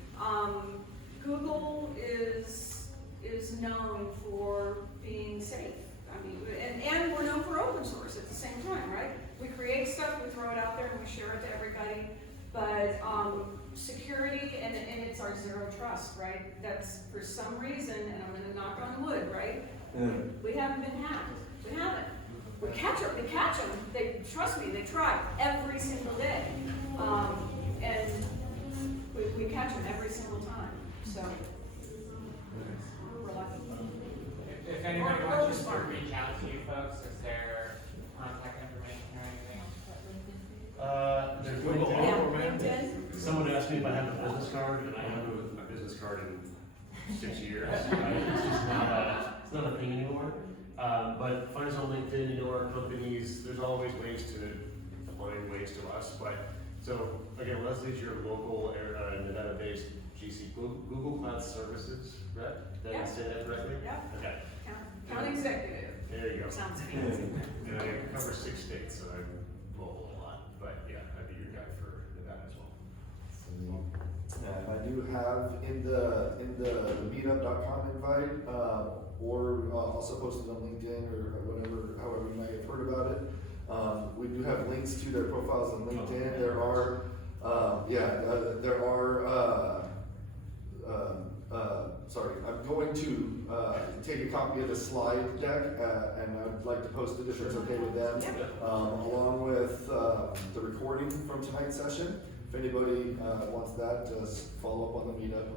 Google is known for being safe. I mean, and we're known for open source at the same time, right? We create stuff, we throw it out there, and we share it to everybody. But security, and it's our zero trust, right? That's for some reason, and I'm gonna knock on wood, right? We haven't been hacked. We haven't. We catch them. They trust me. They try every single day, and we catch them every single time. So we're lucky. If anybody wants to reach out to you folks, is there contact information or anything? There's LinkedIn. Someone asked me if I have a business card, and I haven't a business card in 6 years. Right? It's just not a thing anymore. But find us on LinkedIn, you know our companies, there's always ways to find ways to us, but, so, again, Leslie's your local, Nevada-based GC, Google Cloud Services rep, did I say that correctly? Yeah. Okay, County executive. there you go. Sounds fancy. And I cover 6 states, so I'm mobile a lot, but yeah, I'd be your guy for Nevada as well. And I do have in the meetup.com invite, or also posted on LinkedIn or whatever, however you might have heard about it. We do have links to their profiles on LinkedIn. There are, sorry, I'm going to take a copy of the slide deck, and I'd like to post it if it's okay with them, along with the recording from tonight's session. If anybody wants that, just follow up on the meetup.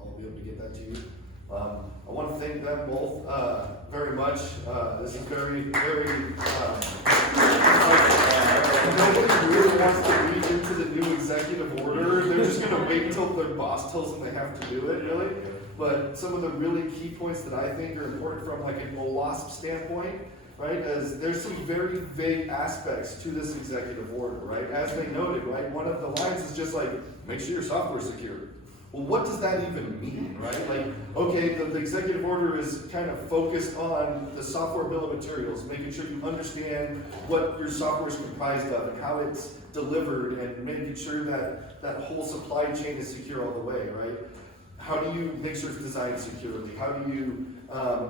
I'll be able to get that to you. I want to thank them both very much. This is very, nobody really wants to read into the new executive order. They're just going to wait until their boss tells them they have to do it, really. But some of the really key points that I think are important from like an OWASP standpoint, right, as there's some very vague aspects to this executive order, right? As they noted, right, one of the lines is just like, make sure your software is secure. Well, what does that even mean, right? Like, okay, the executive order is kind of focused on the software bill of materials, making sure you understand what your software is comprised of and how it's delivered, and making sure that that whole supply chain is secure all the way, right? How do you make sure it's designed securely? How do you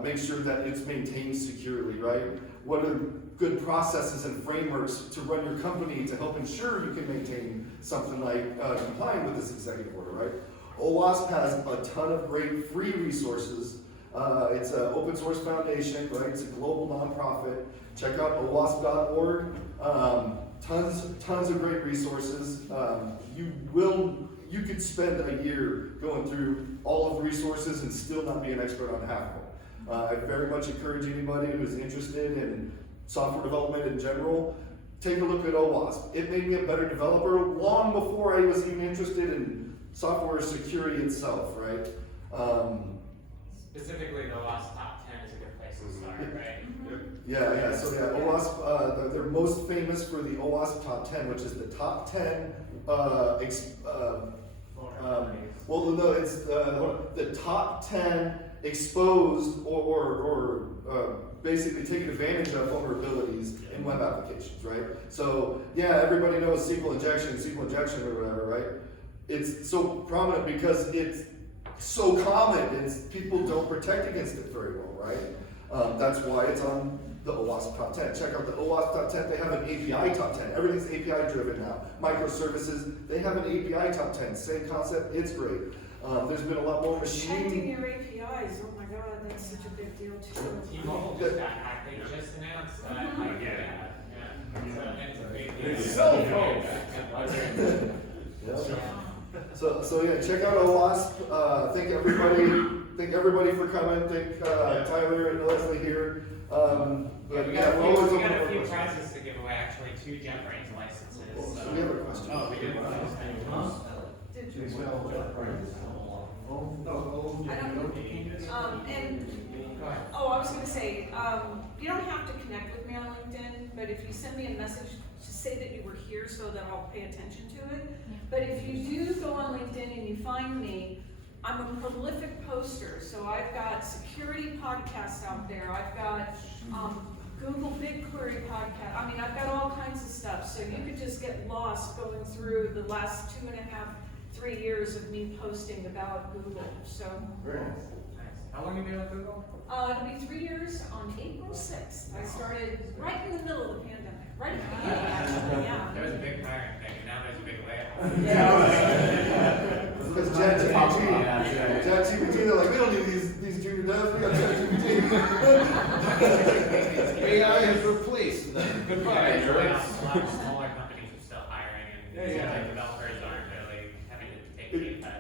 make sure that it's maintained securely, right? What are good processes and frameworks to run your company to help ensure you can maintain something like complying with this executive order, right? OWASP has a ton of great free resources. It's an open source foundation, right? It's a global nonprofit. Check out OWASP.org. Tons of great resources. You could spend a year going through all of the resources and still not be an expert on half of them. I very much encourage anybody who is interested in software development in general, take a look at OWASP. It made me a better developer long before I was even interested in software security itself, right? Specifically, the OWASP top 10 is a good place to start, right? Yeah. So OWASP, they're most famous for the OWASP top 10, which is the top 10. It's the top 10 exposed or basically taking advantage of vulnerabilities in web applications, right? So yeah, everybody knows SQL injection or whatever, right? It's so prominent because it's so common and people don't protect against it very well, right? That's why it's on the OWASP top 10. Check out the OWASP top 10. They have an API top 10. Everything's API driven now. Microservices, they have an API top 10. Same concept, it's great. There's been a lot more Protecting your APIs, oh my god, that's such a big deal too. T-Mobile just got hacked. They just announced that. It's a big deal. It's so So yeah, check out OWASP. Thank everybody for coming. Thank Tyler and Leslie here. We got a few prizes to give away, actually, 2 JetBrains licenses. So we have a question. Oh, we did. I was gonna say, you don't have to connect with me on LinkedIn, but if you send me a message, just say that you were here so that I'll pay attention to it. But if you do go on LinkedIn and you find me, I'm a prolific poster, so I've got security podcasts out there, I've got Google BigQuery podcast, I've got all kinds of stuff, so you could just get lost going through the last 2.5, 3 years of me posting about Google, so. Very nice. How long have you been with Google? It'll be 3 years on April 6th. I started right in the middle of the pandemic, right at the beginning, actually, yeah. There was a big hiring thing, and now there's a big layoff. Because ChatGPT, they're like, we don't need these junior devs, we got ChatGPT. AI has replaced them. Goodbye. A lot of smaller companies are still hiring, and developers aren't really having to take pay cuts.